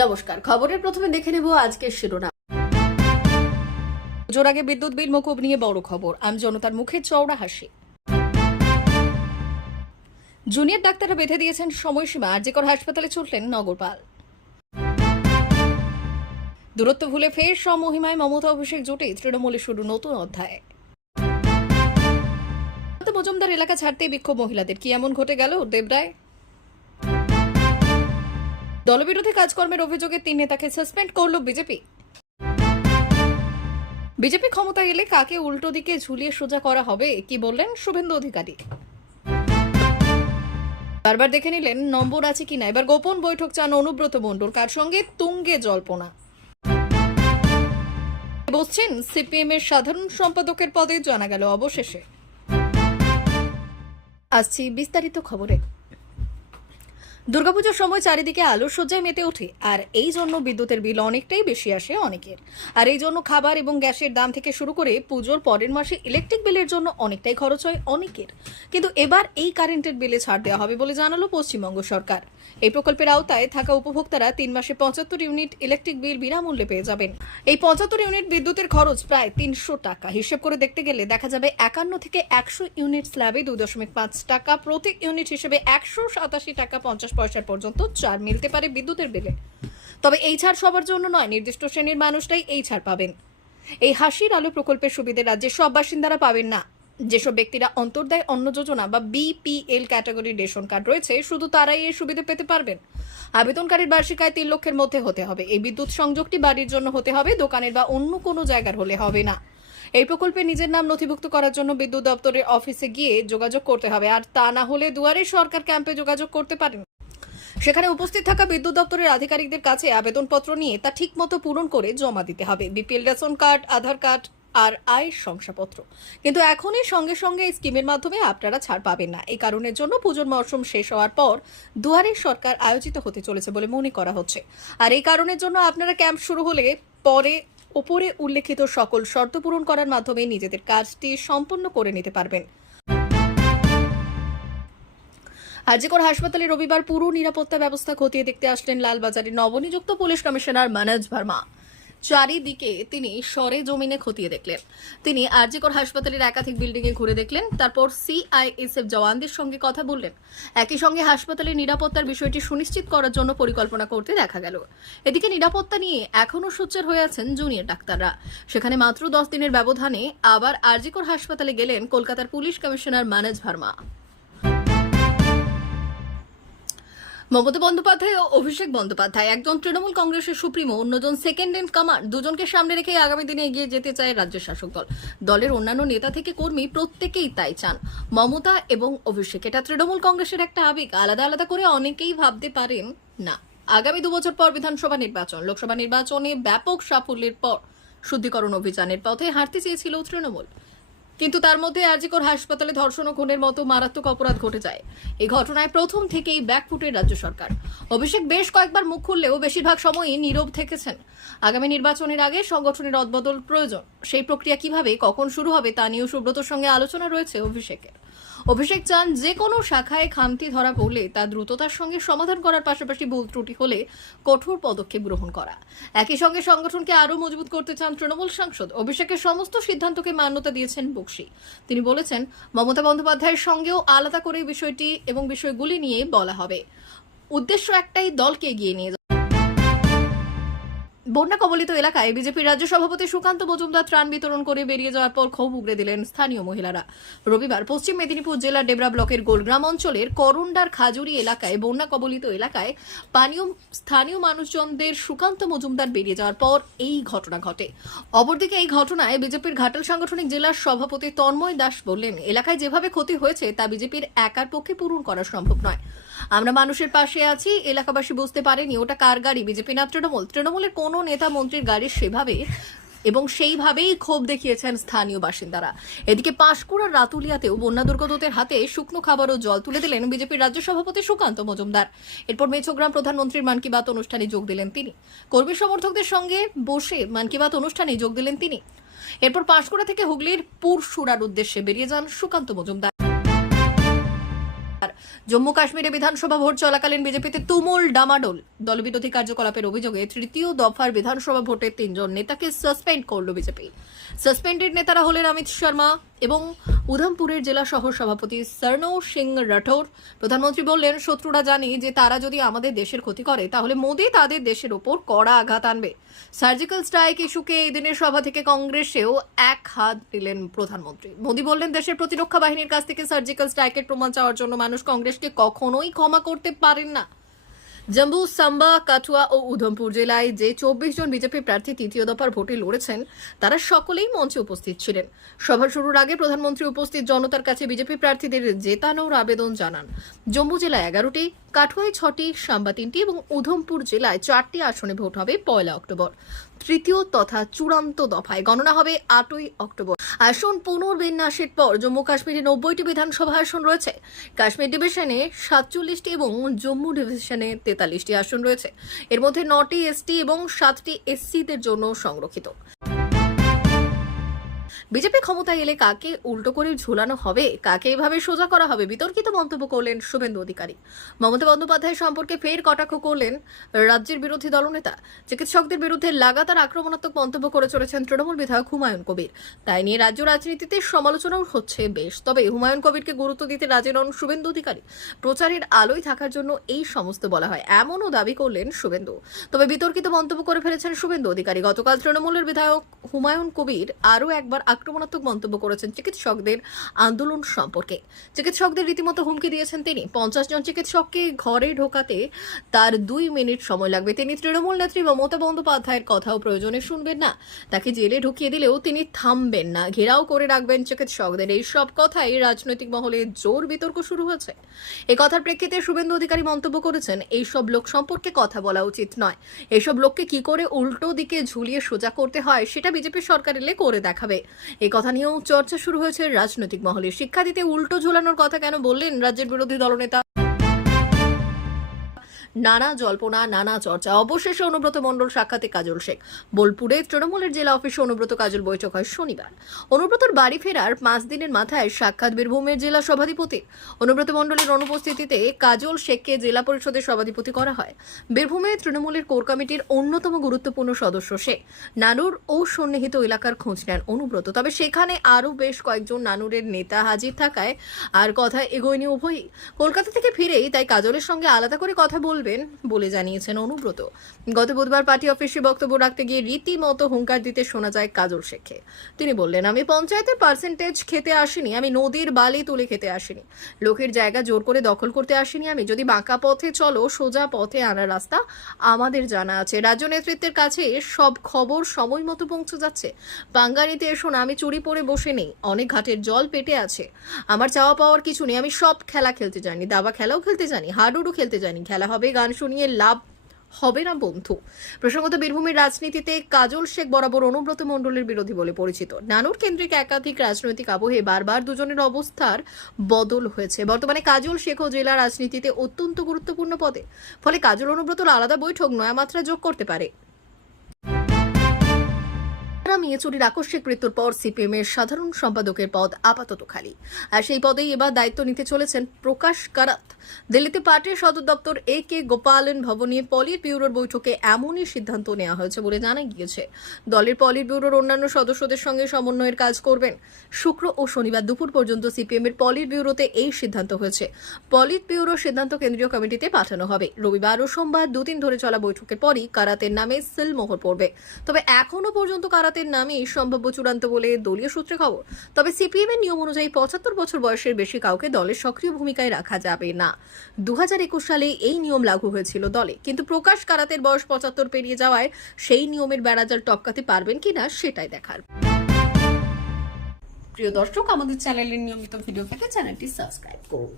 নমস্কার, খবরের প্রথমে দেখে নেব আজকের শিরোনাম। পুজোর আগে বিদ্যুৎ বিল মকুব নিয়ে বড় খবর, আমজনতার মুখে চওড়া হাসি। জুনিয়র ডাক্তাররা বেঁধে দিয়েছেন সময়সীমা, আরজিকর হাসপাতালে ছুটলেন নগরপাল। দূরত্ব ভুলে ফের স্বমহিমায় মমতা অভিষেক জোটে তৃণমূলে শুরু নতুন অধ্যায়। মজুমদার এলাকা ছাড়তে বিক্ষোভ মহিলাদের, কি এমন ঘটে গেল দেবরায়? দলবিরোধী কাজকর্মের অভিযোগে 3 নেতাকে সাসপেন্ড করল বিজেপি। বিজেপি ক্ষমতা এলে কাকে উল্টো দিকে ঝুলিয়ে সোজা করা হবে, কি বললেন শুভেন্দু অধিকারী? বারবার দেখে নিলেন নম্বর আছে কিনা, এবার গোপন বৈঠক চান অনুব্রত মণ্ডল, কার সঙ্গে তুঙ্গে জল্পনা। বসছেন সিপিএম এর সাধারণ সম্পাদকের পদে, জানা গেল অবশেষে। আসছি বিস্তারিত খবরে। দুর্গাপুজোর সময় চারিদিকে আলোকসজ্জায় মেতে ওঠে, আর এই জন্য বিদ্যুতের বিল অনেকটাই বেশি আসে অনেকের। আর এই জন্য খাবার এবং গ্যাসের দাম থেকে শুরু করে পুজোর পরের মাসে ইলেকট্রিক বিলের জন্য অনেকটাই খরচ হয় অনেকের। কিন্তু এবার এই কারেন্টের বিলে ছাড় দেওয়া হবে বলে জানালো পশ্চিমবঙ্গ সরকার। এই প্রকল্পের আওতায় থাকা উপভোক্তারা 3 মাসে 75 ইউনিট ইলেকট্রিক বিল বিনামূল্যে পেয়ে যাবেন। এই 75 ইউনিট বিদ্যুতের খরচ প্রায় 300 টাকা। হিসেব করে দেখতে গেলে দেখা যাবে 51 থেকে 100 ইউনিট স্ল্যাবে 2.5 টাকা প্রতি ইউনিট, হিসেবে 187 টাকা 50 পয়সা পর্যন্ত ছাড় মিলতে পারে বিদ্যুতের বিলে। তবে এই ছাড় সবার জন্য নয়, নির্দিষ্ট শ্রেণীর মানুষটাই এই ছাড় পাবেন। এই হাসির আলো প্রকল্পের সুবিধে রাজ্যের সব বাসিন্দারা পাবেন না। যেসব ব্যক্তিরা অন্তর্দায় অন্ন যোজনা বা বিপিএল ক্যাটাগরির রেশন কার্ড রয়েছে, শুধু তারাই এই সুবিধা পেতে পারবেন। আবেদনকারীর বার্ষিক আয় 3 লক্ষের মধ্যে হতে হবে। এই বিদ্যুৎ সংযোগটি বাড়ির জন্য হতে হবে, দোকানের বা অন্য কোনো জায়গার হলে হবে না। এই প্রকল্পে নিজের নাম নথিভুক্ত করার জন্য বিদ্যুৎ দপ্তরের অফিসে গিয়ে যোগাযোগ করতে হবে, আর তা না হলে দুয়ারে সরকার ক্যাম্পে যোগাযোগ করতে পারেন। সেখানে উপস্থিত থাকা বিদ্যুৎ দপ্তরের আধিকারিকদের কাছে আবেদনপত্র নিয়ে তা ঠিকমতো পূরণ করে জমা দিতে হবে। বিপিএল রেশন কার্ড, আধার কার্ড আর আয়ের শংসাপত্র। কিন্তু এখনই সঙ্গে সঙ্গে এই স্কিমের মাধ্যমে আপনারা ছাড় পাবেন না। এই কারণের জন্য পুজোর মরশুম শেষ হওয়ার পর দুয়ারে সরকার আয়োজিত হতে চলেছে বলে মনে করা হচ্ছে। আর এই কারণের জন্য আপনারা ক্যাম্প শুরু হলে পরে ওপরে উল্লেখিত সকল শর্ত পূরণ করার মাধ্যমে নিজেদের কাজটি সম্পন্ন করে নিতে পারবেন। আরজিকর হাসপাতালে রবিবার পুরো নিরাপত্তা ব্যবস্থা খতিয়ে দেখতে আসলেন লালবাজারের নবনিযুক্ত পুলিশ কমিশনার মনোজ ভার্মা। চারিদিকে তিনি সরেজমিনে খতিয়ে দেখলেন। তিনি আরজিকর হাসপাতালের একাধিক বিল্ডিংয়ে ঘুরে দেখলেন, তারপর সিআইএসএফ জওয়ানদের সঙ্গে কথা বললেন। একই সঙ্গে হাসপাতালের নিরাপত্তার বিষয়টি সুনিশ্চিত করার জন্য পরিকল্পনা করতে দেখা গেল। এদিকে নিরাপত্তা নিয়ে এখনও সোচ্চার হয়ে আছেন জুনিয়র ডাক্তাররা। সেখানে মাত্র 10 দিনের ব্যবধানে আবার আরজিকর হাসপাতালে গেলেন কলকাতার পুলিশ কমিশনার মনোজ ভার্মা। মমতা বন্দ্যোপাধ্যায় ও অভিষেক বন্দ্যোপাধ্যায়, একজন তৃণমূল কংগ্রেসের সুপ্রিমো, অন্যজন সেকেন্ড ইন কমান্ড, দুজনকে সামনে রেখে আগামী দিনে এগিয়ে যেতে চায় রাজ্য শাসক দল। দলের অন্যান্য নেতা থেকে কর্মী প্রত্যেকেই তাই চান। মমতা এবং অভিষেক, এটা তৃণমূল কংগ্রেসের একটা আবেগ। আলাদা আলাদা করে অনেকেই ভাবতে পারেন না। আগামী 2 বছর পর বিধানসভা নির্বাচন, লোকসভা নির্বাচনে ব্যাপক সাফল্যের পর শুদ্ধিকরণ অভিযানের পথে হাঁটতে চেয়েছিল তৃণমূল। কিন্তু তার মধ্যে আরজিকর হাসপাতালে ধর্ষণ ও খুনের মতো মারাত্মক অপরাধ ঘটে যায়। এই ঘটনায় প্রথম থেকেই ব্যাকফুটে রাজ্য সরকার। অভিষেক বেশ কয়েকবার মুখ খুললেও বেশিরভাগ সময়ই নীরব থেকেছেন। আগামী নির্বাচনের আগে সংগঠনের রদবদল প্রয়োজন। সেই প্রক্রিয়া কিভাবে, কখন শুরু হবে তা নিয়েও সুব্রতর সঙ্গে আলোচনা রয়েছে অভিষেকের। অভিষেক চান যে কোনো শাখায় খামতি ধরা পড়লে তা দ্রুততার সঙ্গে সমাধান করার পাশাপাশি ভুল ত্রুটি হলে কঠোর পদক্ষেপ গ্রহণ করা। একই সঙ্গে সংগঠনকে আরও মজবুত করতে চান তৃণমূল সাংসদ। অভিষেকের সমস্ত সিদ্ধান্তকে মান্যতা দিয়েছেন বক্সি। তিনি বলেছেন, মমতা বন্দ্যোপাধ্যায়ের সঙ্গেও আলাদা করে বিষয়টি এবং বিষয়গুলি নিয়ে বলা হবে। উদ্দেশ্য একটাই, দলকে এগিয়ে নিয়ে। বন্যা কবলিত এলাকায় বিজেপির রাজ্য সভাপতি সুকান্ত মজুমদার ত্রাণ বিতরণ করে বেরিয়ে যাওয়ার পর ক্ষোভ উগরে দিলেন স্থানীয় মহিলারা। রবিবার পশ্চিম মেদিনীপুর জেলার ডেবরা ব্লকের গোলগ্রাম অঞ্চলের করুন্ডার খাজুরি এলাকায় বন্যা কবলিত এলাকায় স্থানীয় মানুষজনদের সুকান্ত মজুমদার বেরিয়ে যাওয়ার পর এই ঘটনা ঘটে। অপরদিকে এই ঘটনায় বিজেপির ঘাটাল সাংগঠনিক জেলার সভাপতি তন্ময় দাস বললেন, এলাকায় যেভাবে ক্ষতি হয়েছে তা বিজেপির একার পক্ষে পূরণ করা সম্ভব নয়। আমরা মানুষের পাশে আছি। এলাকাবাসী বুঝতে পারেনি ওটা কার গাড়ি, বিজেপি না তৃণমূল। তৃণমূলের কোনো নেতা মন্ত্রীর গাড়ি সেভাবে এবং সেইভাবেই ক্ষোভ দেখিয়েছেন স্থানীয় বাসিন্দারা। এদিকে পাঁশকুড়ার রাতুলিয়াতেও বন্যা দুর্গতদের হাতে শুকনো খাবার ও জল তুলে দিলেন বিজেপির রাজ্য সভাপতি সুকান্ত মজুমদার। এরপর মেছোগ্রাম প্রধানমন্ত্রীর মন কি বাত অনুষ্ঠানে যোগ দিলেন তিনি। কর্মী সমর্থকদের সঙ্গে বসে মন কি বাত অনুষ্ঠানে যোগ দিলেন তিনি। এরপর পাঁশকুড়া থেকে হুগলির পুরসুরার উদ্দেশ্যে বেরিয়ে যান সুকান্ত মজুমদার। জম্মু কাশ্মীরে বিধানসভা ভোট চলাকালীন বিজেপিতে তুমুল ডামাডোল। দলবিরোধী কার্যকলাপের অভিযোগে তৃতীয় দফার বিধানসভা ভোটে 3 জন নেতাকে সাসপেন্ড করল বিজেপি। সাসপেন্ডেড নেতারা হলেন অমিত শর্মা এবং উধমপুরের জেলা সহ সভাপতি সরনৌ সিং রাঠৌর। প্রধানমন্ত্রী বললেন, শত্রুরা জানে যে তারা যদি আমাদের দেশের ক্ষতি করে তাহলে মোদী তাদের দেশের ওপর কড়া আঘাত আনবে। সার্জিক্যাল স্ট্রাইক ইস্যুকে এই দিনের সভা থেকে কংগ্রেসেও এক হাত দিলেন প্রধানমন্ত্রী। মোদী বললেন, দেশের প্রতিরক্ষা বাহিনীর কাছ থেকে সার্জিক্যাল স্ট্রাইকের প্রমাণ চাওয়ার জন্য মানুষ কংগ্রেসকে কখনোই ক্ষমা করতে পারেন না। জম্মু, সাম্বা, কাঠুয়া ও উধমপুর জেলায় যে 24 জন বিজেপি প্রার্থী তৃতীয় দফার ভোটে লড়েছেন তারা সকলেই মঞ্চে উপস্থিত ছিলেন। সভা শুরুর আগে প্রধানমন্ত্রী উপস্থিত জনতার কাছে বিজেপি প্রার্থীদের জেতানোর আবেদন জানান। জম্মু জেলায় 11টি, কাঠুয়ায় 6টি, সাম্বা 3টি এবং উধমপুর জেলায় 4টি আসনে ভোট হবে 1 অক্টোবর। তৃতীয় তথা চূড়ান্ত দফায় গণনা হবে 8ই অক্টোবর। আসন পুনর্বিন্যাসের পর জম্মু কাশ্মীরে 90টি বিধানসভা আসন রয়েছে। কাশ্মীর ডিভিশনে 47টি এবং জম্মু ডিভিশনে 43টি আসন রয়েছে। এর মধ্যে 9টি এসটি এবং 7টি এসসিদের জন্য সংরক্ষিত। বিজেপি ক্ষমতায় এলে কাকে উল্টো করে ঝুলানো হবে, কাকে এভাবে সোজা করা হবে, বিতর্কিত মন্তব্য করলেন শুভেন্দু অধিকারী। মমতা বন্দ্যোপাধ্যায় সম্পর্কে ফের কটাক্ষ করলেন রাজ্যের বিরোধী দলনেতা। চিকিৎসকদের বিরুদ্ধে লাগাতার আক্রমণাত্মক মন্তব্য করে চলেছেন তৃণমূল বিধায়ক হুমায়ুন কবির। তাই নিয়ে রাজ্য রাজনীতিতে সমালোচনাও হচ্ছে বেশ। তবে হুমায়ুন কবিরকে গুরুত্ব দিতে রাজি নন শুভেন্দু অধিকারী। প্রচারের আলোয় থাকার জন্য এই সমস্ত বলা হয়, এমনও দাবি করলেন শুভেন্দু। তবে বিতর্কিত মন্তব্য করে ফেলেছেন শুভেন্দু অধিকারী। গতকাল তৃণমূলের বিধায়ক হুমায়ুন কবির আরও একবার আক্রমণাত্মক মন্তব্য করেছেন চিকিৎসকদের আন্দোলন সম্পর্কে। চিকিৎসকদের রীতিমতো হুমকি দিয়েছেন তিনি। 50 জন চিকিৎসককে ঘরে ঢোকাতে তার 2 মিনিট সময় লাগবে। তিনি তৃণমূল নেত্রী মমতা বন্দ্যোপাধ্যায়ের কথাও প্রয়োজনে শুনবেন না। তাকে জেলে ঢুকিয়ে দিলেও তিনি থামবেন না, ঘেরাও করে রাখবেন চিকিৎসকদের। এই সব কথাই রাজনৈতিক মহলে জোর বিতর্ক শুরু হয়েছে। এই কথার প্রেক্ষিতে শুভেন্দু অধিকারী মন্তব্য করেছেন, এই সব লোক সম্পর্কে কথা বলা উচিত নয়। এইসব লোককে কি করে উল্টো দিকে ঝুলিয়ে সোজা করতে হয় সেটা বিজেপি সরকার এলে করে দেখাবে। এই কথা নিয়েও চর্চা শুরু হয়েছে রাজনৈতিক মহলে। শিক্ষা দিতে উল্টো ঝোলানোর কথা কেন বললেন রাজ্যের বিরোধী দলনেতা? নানা জল্পনা, নানা চর্চা। অবশেষে অনুব্রত মণ্ডল সাক্ষাতে কাজল শেখ। বোলপুরে তৃণমূলের জেলা অফিসে অনুব্রত কাজল বৈঠক হয় শনিবার। অনুব্রতর বাড়ি ফেরার 5 দিনের মাথায় সাক্ষাৎ বীরভূমের জেলা সভাধিপতি। অনুব্রত মণ্ডলের অনুপস্থিতিতে কাজল শেখকে জেলা পরিষদের সভাধিপতি করা হয়। বীরভূমে তৃণমূলের কোর কমিটির অন্যতম গুরুত্বপূর্ণ সদস্য সে। নানুর ও সন্নিহিত এলাকার খোঁজ নেন অনুব্রত। তবে সেখানে আরও বেশ কয়েকজন নানুরের নেতা হাজির থাকায় আর কথা এগোয়নি উভয়ই। কলকাতা থেকে ফিরেই তাই কাজলের সঙ্গে আলাদা করে কথা বলবেন বলে জানিয়েছেন অনুব্রত। গত বুধবার পার্টি অফিসে বক্তব্য রাখতে গিয়ে রীতিমতো হুঙ্কার দিতে শোনা যায় কাজল শেখকে। তিনি বললেন, আমি পঞ্চায়েতের পার্সেন্টেজ খেতে আসিনি, আমি নদীর বালি তুলে খেতে আসিনি, লোকের জায়গা জোর করে দখল করতে আসিনি। আমি যদি বাঁকা পথে চলো, সোজা পথে আনার রাস্তা আমাদের জানা আছে। রাজ্য নেতৃত্বের কাছে সব খবর সময় মতো পৌঁছে যাচ্ছে। পাঙ্গানিতে এসো না, আমি চুরি পরে বসে নেই, অনেক ঘাটের জল পেটে আছে, আমার চাওয়া পাওয়ার কিছু নেই। আমি সব খেলা খেলতে জানি, দাবা খেলাও খেলতে জানি, হাডুডু খেলতে জানি। খেলা হবে, গান শুনিয়ে লাভ হবে না বন্ধু। প্রসঙ্গত, বীরভূমের রাজনীতিতে কাজল শেখ বরাবর অনুব্রত মণ্ডলের বিরোধী বলে পরিচিত। নানুর কেন্দ্রিক একাধিক রাজনৈতিক আবহে বারবার দুজনের অবস্থার বদল হয়েছে। বর্তমানে কাজল শেখও জেলা রাজনীতিতে অত্যন্ত গুরুত্বপূর্ণ পদে। ফলে কাজল অনুব্রতর আলাদা বৈঠক নয়া মাত্রা যোগ করতে পারে। মিয়াচুরির আকস্মিক মৃত্যুর পর সিপিএম এর সাধারণ সম্পাদকের পদ আপাতত খালি। আর সেই পদেই এবার দায়িত্ব নিতে চলেছেন প্রকাশ কারাত। দিল্লিতে পার্টির সদর দপ্তর AK গোপালন ভবনে পলিট ব্যুরোর বৈঠকে এমনই সিদ্ধান্ত নেওয়া হয়েছে বলে জানা গিয়েছে। দলের পলিট ব্যুরোর অন্যান্য সদস্যদের সঙ্গে সমন্বয়ের কাজ করবেন। শুক্র ও শনিবার দুপুর পর্যন্ত সিপিএম এর পলিট ব্যুরোতে এই সিদ্ধান্ত হয়েছে। পলিট ব্যুরোর সিদ্ধান্ত কেন্দ্রীয় কমিটিতে পাঠানো হবে। রবিবার ও সোমবার 2 দিন ধরে চলা বৈঠকের পরই কারাতের নামে সিলমোহর পড়বে। তবে এখনো পর্যন্ত কারাতের নামে সম্ভাব্য চূড়ান্ত বলে দলীয় সূত্রে খবর। তবে সিপিএম এর নিয়ম অনুযায়ী 75 বছর বয়সের বেশি কাউকে দলের সক্রিয় ভূমিকায় রাখা যাবে না। 2021 সালে এই নিয়ম লাগু হয়েছিল দলে, কিন্তু প্রকাশ কারাতের বয়স 75 পেরিয়ে যাওয়ায় সেই নিয়মের বেড়াজাল টপকাতে পারবেন কিনা সেটাই দেখার। প্রিয় দর্শক, আমাদের চ্যানেলের নিয়মিত ভিডিও পেতে চ্যানেলটি সাবস্ক্রাইব করুন।